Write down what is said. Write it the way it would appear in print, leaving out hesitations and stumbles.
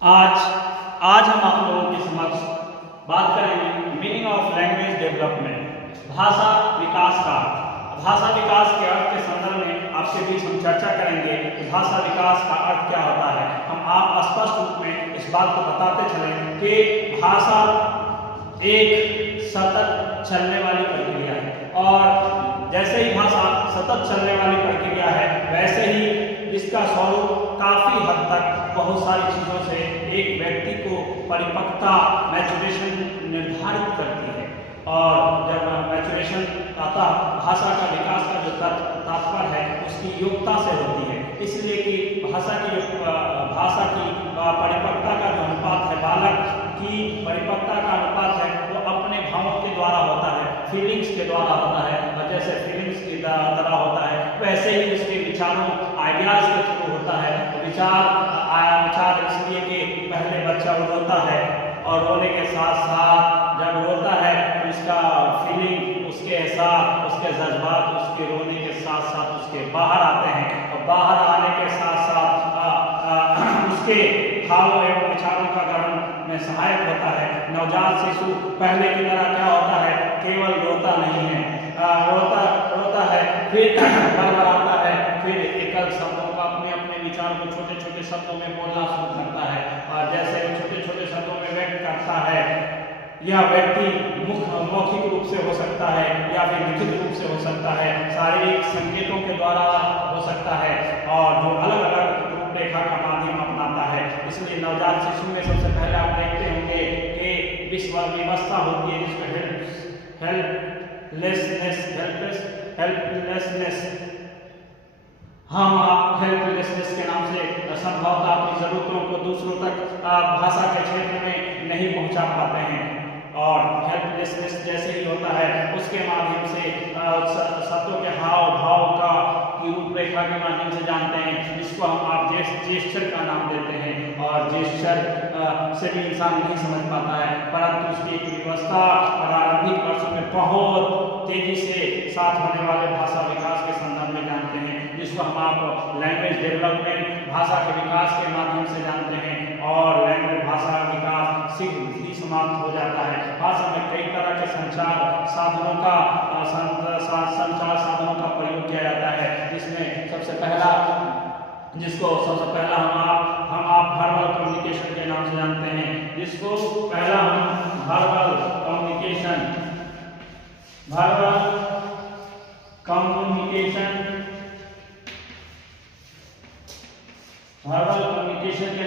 आज आज हम आप लोगों के समक्ष बात करेंगे मीनिंग ऑफ लैंग्वेज डेवलपमेंट, भाषा विकास का। भाषा विकास के अर्थ के संदर्भ में आपके बीच हम चर्चा करेंगे कि भाषा विकास का अर्थ क्या होता है। हम आप स्पष्ट रूप में इस बात को बताते चलें कि भाषा एक सतत चलने वाली प्रक्रिया है, और जैसे ही भाषा सतत चलने वाली प्रक्रिया है वैसे ही इसका स्वरूप काफी हद तक बहुत सारी चीजों से एक व्यक्ति को परिपक्वता मैचुरेशन निर्धारित करती है। और जब मैचुरेशन आता, भाषा का विकास का जो तात्पर्य है उसकी योग्यता से होती है, इसलिए कि भाषा की परिपक्वता का जो अनुपात है, बालक की परिपक्वता का अनुपात है, वो अपने भावों के द्वारा होता है, फीलिंग्स के द्वारा होता है। और जैसे फीलिंग्स की तरह होता है वैसे ही उसके विचारों आइडियाज के थ्रू होता है। विचार इसलिए कि पहले बच्चा रोता है और रोने के साथ साथ जब रोता है तो उसका फीलिंग, उसके एहसास, उसके जज्बात उसके रोने के साथ साथ उसके बाहर आते हैं, और बाहर आने के साथ साथ उसके भावों एवं विचारों का ग्रहण में सहायक होता है। नवजात शिशु पहले की तरह क्या होता है, केवल रोता नहीं है, रोता है, फिर बड़बड़ाता है, फिर एकल शब्दों का अपने अपने विचारों को छोटे छोटे शब्दों में बोलना शुरू करता है। और जैसे वो छोटे छोटे शब्दों में व्यक्त करता है, यह व्यक्ति मौखिक रूप से हो सकता है या फिर लिखित रूप से हो सकता है, शारीरिक संकेतों के द्वारा हो सकता है, और जो अलग अलग रूपरेखा का माध्यम अपनाता है। इसलिए नवजात शिशु में सबसे पहले आप देखते होंगे कि विवस्था होती है जिसमें हेल्पलेसनेस के नाम से संभवतः अपनी जरूरतों को दूसरों तक भाषा के क्षेत्र में नहीं पहुंचा पाते हैं। और हेल्पलेसनेस जैसे ही होता है उसके माध्यम से शब्दों के हाव भाव का की रूपरेखा के माध्यम से जानते हैं, जिसको हम आप जेस्चर का नाम देते हैं। और जेस्चर से भी इंसान नहीं समझ पाता है, परंतु उसकी एक व्यवस्था प्रारंभिक वर्षों में बहुत तेजी से साथ होने वाले भाषा विकास के संदर्भ में जानते हैं, जिसको हम आप लैंग्वेज डेवलपमेंट भाषा के विकास के माध्यम से जानते हैं। और लैंग्वेज भाषा का विकास शीघ्र ही समाप्त हो जाता है। भाषा में कई तरह के संचार साधनों का प्रयोग किया जाता है, जिसमें सबसे पहला हम आप